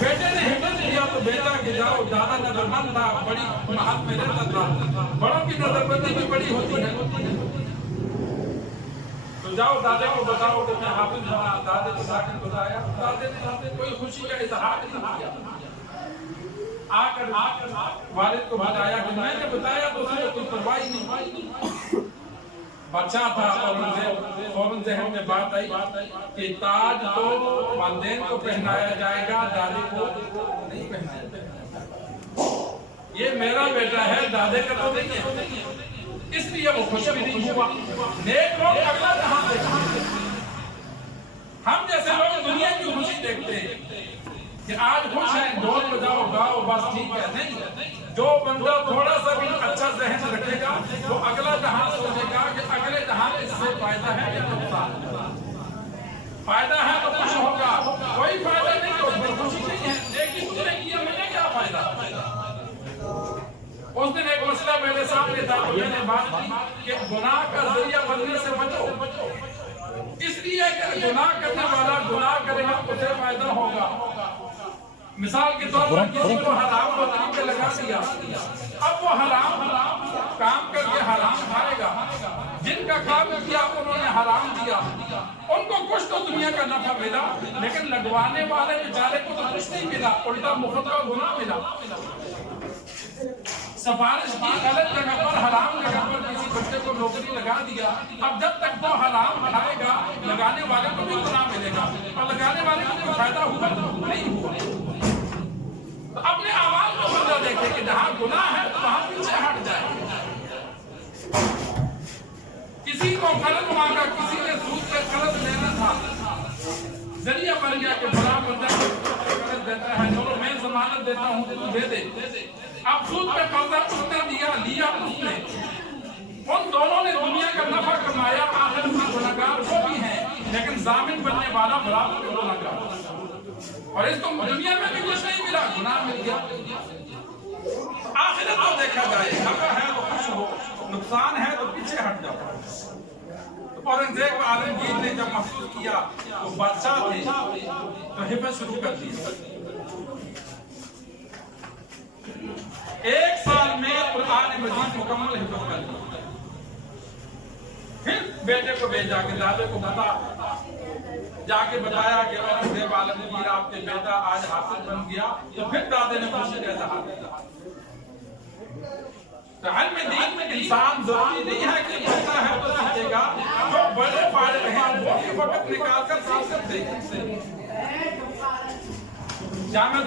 بیٹے نے ہمت دیا تو بیٹا کہ جاؤ، دادا نظر مند تھا، بڑی محل میں رہتا تھا، بڑوں کی نظر بندی بھی بڑی ہوتی ہے، تو جاؤ دادے کو بتاؤ کہ میں حافظ بنا۔ دادے کو جا کر بتایا، دادے نے کوئی خوشی کا اظہار نہیں کیا، آ کر والد کو بتایا کہ میں نے بتایا تو اسے کوئی پرواہ نہیں۔ بچہ تھا اور فوراً ذہن میں بات آئی کہ تاج تو والدین کو پہنایا جائے گا، دادے کو نہیں پہنایا جائے گا، یہ میرا بیٹا ہے، دادے کا تو نہیں ہے۔ اس لیے وہ خوش بھی نہیں ہوا۔ نیک لوگ اگلا جہاں دیکھتے ہیں، ہم جیسے لوگ دنیا کی خوشی دیکھتے ہیں کہ آج خوش ہیں، ڈھول بجاؤ گاؤ بس ٹھیک ہے، نہیں۔ جو بندہ تھوڑا سا بھی اچھا ذہن رکھے گا وہ اگلا جہاں سوچے گا کہ اگلے جہاں اس سے فائدہ ہے یا نقصان، فائدہ ہے تو خوش ہوگا، کوئی فائدہ نہیں تو اس میں خوشی نہیں ہے، لیکن اس نے کیا میں نے کیا فائدہ۔ اس دن ایک مسئلہ میرے سامنے تھا، میں نے بات کی کہ گناہ کا ذریعہ بننے سے بچو، اس لیے کہ گناہ کرنے والا گناہ کرے گا اسے فائدہ ہوگا۔ مثال کے طور پر کسی کو حرام کو طریقے لگا دیا، اب وہ حرام کام کر کے حرام کھائے گا، جن کا کام کیا انہوں نے حرام دیا، ان کو کچھ تو دنیا کا نفع ملا، لیکن لگوانے والے بیچارے کو تو کچھ نہیں ملا، الٹا مفت کا گناہ ملا۔ سفارش کی غلط جگہ پر، حرام جگہ پر کسی بچے کو نوکری لگا دیا، اب جب تک وہ حرام کھائے گا لگانے والے کو بھی گناہ ملے گا، اور لگانے والے کو کوئی فائدہ ہوا نہیں ہوا۔ تو اپنے اعمال کو بندہ دیکھے کہ جہاں گناہ ہے تو وہاں پیچھے ہٹ جائے۔ کسی کو قرض مانگا، کسی نے سود پہ قرض لینا تھا، ذریعہ بن گیا کہ بڑا بندہ قرض دیتا ہے، چلو میں ضمانت دیتا ہوں تو دے دے، اب سود پہ قرضہ اس نے لیا اس نے، ان دونوں نے دنیا کا نفع کمایا، آخر میں گنہگار وہ بھی ہیں، لیکن ضامن بننے والا برابر گنہگار، اور اس کو دنیا میں بھی کچھ نہیں ملا، گناہ مل گیا۔ آخرت کو دیکھا جائے، نفع ہے تو خوش ہو، نقصان ہے تو پیچھے ہٹ جاؤ۔ اورنگزیب عالمگیر نے جب محسوس کیا وہ بادشاہ تھے تو حفظ شروع کر دی، 1 سال میں قرآن مجید مکمل حفظ کر دی۔ پھر بیٹے کو بھیجا کہ دادے کو جا کے بتایا کہ اورنگزیب عالمگیر آپ کے بیٹا آج حافظ بن گیا، تو پھر دادے نے خوشی کا اظہار کیا۔ تو علم دین میں انسان ضروری نہیں ہے کہ پڑھتا ہے تو سیکھے گا، جو بڑے فارغ ہیں وہ بھی وقت نکال کر سیکھ سکتے ہیں۔ جامع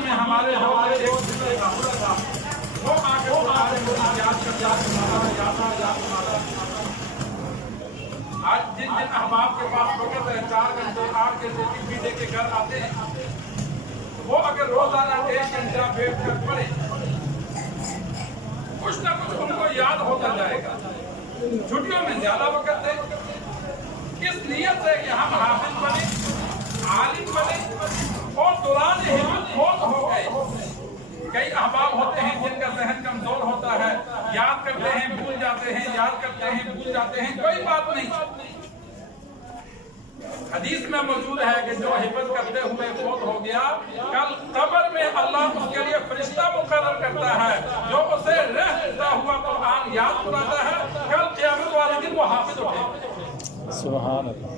میں ہمارے ایک وہ آ کے یاد کرتا آج جن احباب کے پاس وقت ہے 4 گھنٹے 8 گھنٹے کی بیٹے کے گھر آتے ہیں، وہ اگر روزانہ 1 گھنٹہ بیٹھ کر پڑھے کچھ نہ کچھ ان کو یاد ہوتا جائے گا۔ چھٹیوں میں زیادہ وقت دیں، اس نیت سے کہ ہم حافظ بنے، عالم بنے، اور دوران ہمت کھوت ہو گئے۔ کئی احباب ہوتے ہیں جن کا ذہن کمزور ہوتا ہے، یاد کرتے ہیں بھول جاتے ہیں، یاد کرتے ہیں بھول جاتے ہیں، کوئی بات نہیں۔ حدیث میں موجود ہے کہ جو حفظ کرتے ہوئے فوت ہو گیا، کل قبر میں اللہ اس کے لیے فرشتہ مقرر کرتا ہے جو اسے رہتا ہوا قرآن یاد کراتا ہے، کل قیامت والے دن وہ حافظ اٹھے۔ سبحان اللہ۔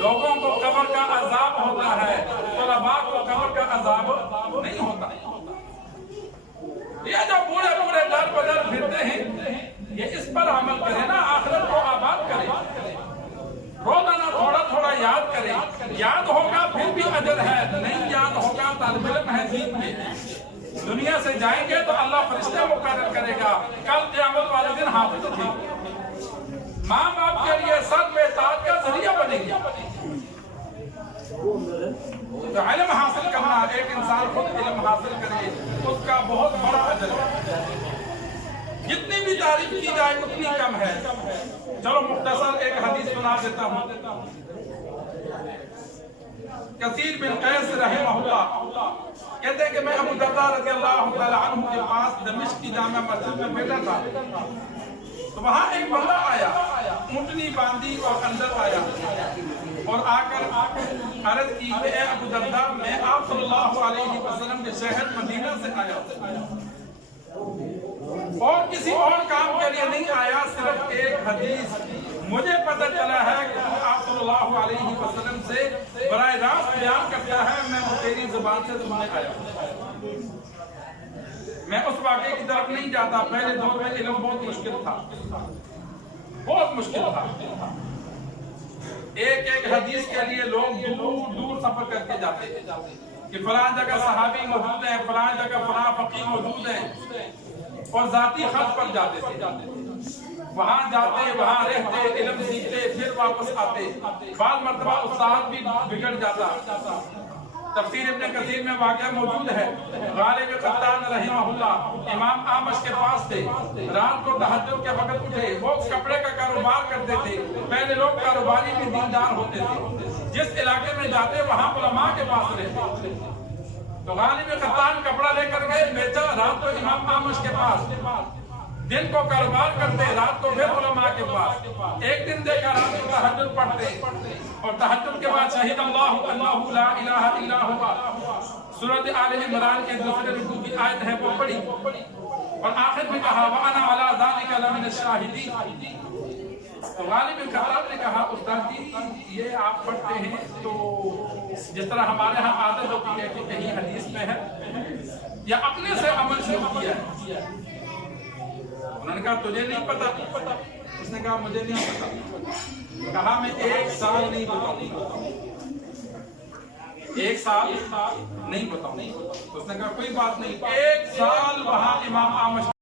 لوگوں کو قبر کا عذاب ہوتا ہے، طلباء کو قبر کا عذاب نہیں ہوتا۔ یہ جو بوڑھے بوڑھے در بدر پھرتے ہیں، یہ اس پر عمل کرے نا، آخرت کو آباد کرے، روزانہ تھوڑا تھوڑا یاد کرے، یاد ہوگا پھر بھی اجر ہے، نہیں یاد ہوگا طالب علم ہے دین کے، دنیا سے جائیں گے تو اللہ فرشتے مقرر کرے گا، کل قیامت والے دن حافظ تھے۔ ماں باپ کے لیے سر پہ تاج کا ذریعہ بنے گی۔ تو علم حاصل کرنا، ایک انسان خود علم حاصل کرے، اس کا بہت بڑا اجر ہے، جتنی بھی تعریف کی جائے اتنی کم ہے۔ چلو مختصر ایک حدیث سنا دیتا ہوں۔ کثیر بن قیس رحمہ اللہ کہتے ہیں کہ میں ابو درداء رضی اللہ تعالی عنہ کے پاس دمشق کی جامع مسجد میں بیٹھا تھا، تو وہاں ایک بندہ آیا، اونٹنی باندھی اور اندر آیا، اور آ کر عرض کی کہ اے ابو درداء، میں آپ صلی صلی اللہ علیہ وسلم کے شہر مدینہ سے آیا اور کسی اور کام کے لیے نہیں آیا، صرف ایک حدیث مجھے پتہ چلا ہے کہ آپ صلی اللہ علیہ وسلم سے براہ راست بیان کرتا ہے، میں تیری زبان سے سننے آیا ہوں۔ میں اس واقعے کی طرف نہیں جاتا، پہلے دور میں علم بہت مشکل تھا، بہت مشکل تھا۔ ایک ایک حدیث کے لیے لوگ دور دور سفر کر کے جاتے ہیں کہ فلاں جگہ صحابی موجود ہیں، فلاں جگہ فلاں فقیہ موجود ہیں، اور ذاتی خط پر جاتے تھے، وہاں جاتے، وہاں رہتے، علم سیکھتے، پھر واپس آتے۔ بعض مرتبہ استاد بھی بگڑ جاتا۔ تفسیر ابن کثیر میں واقعہ موجود ہے، غالب قطان رحمہ اللہ امام اعمش کے پاس تھے، رات کو تہجد کے وقت اٹھے، وہ کپڑے کا کاروبار کرتے تھے، پہلے لوگ کاروباری بھی دیندار ہوتے تھے، جس علاقے میں جاتے وہاں علماء کے پاس رہتے، تو غالب قطان کپڑا لے کر گئے، بیچا، رات کو امام اعمش کے پاس، دن کو کاروبار کرتے، رات کو پھر علماء کے پاس۔ ایک دن دیکھا رات کو تہجد پڑھتے، اور تہجد کے بعد شہید اللہ انہ لا الہ الا ہوا، سورۃ آل عمران کے دوسرے رکوع کی آیت ہے وہ پڑھی، اور آخر میں کہا وَأَنَا عَلَىٰ ذَلِكَ لَمِنَ الشَّاهِدِينَ۔ تو غالب خطاب نے کہا استاد جی یہ آپ پڑھتے ہیں تو جس طرح ہمارے ہاں عادت ہوتی ہے کہ کہیں حدیث میں ہے یا اپنے سے عمل شروع کیا ہے۔ انہوں نے کہا تجھے نہیں پتا؟ اس نے کہا مجھے نہیں پتا۔ کہا میں ایک سال نہیں بتاؤں، ایک سال نہیں بتاؤں۔ اس نے کہا کوئی بات نہیں، ایک سال وہاں امام اعمش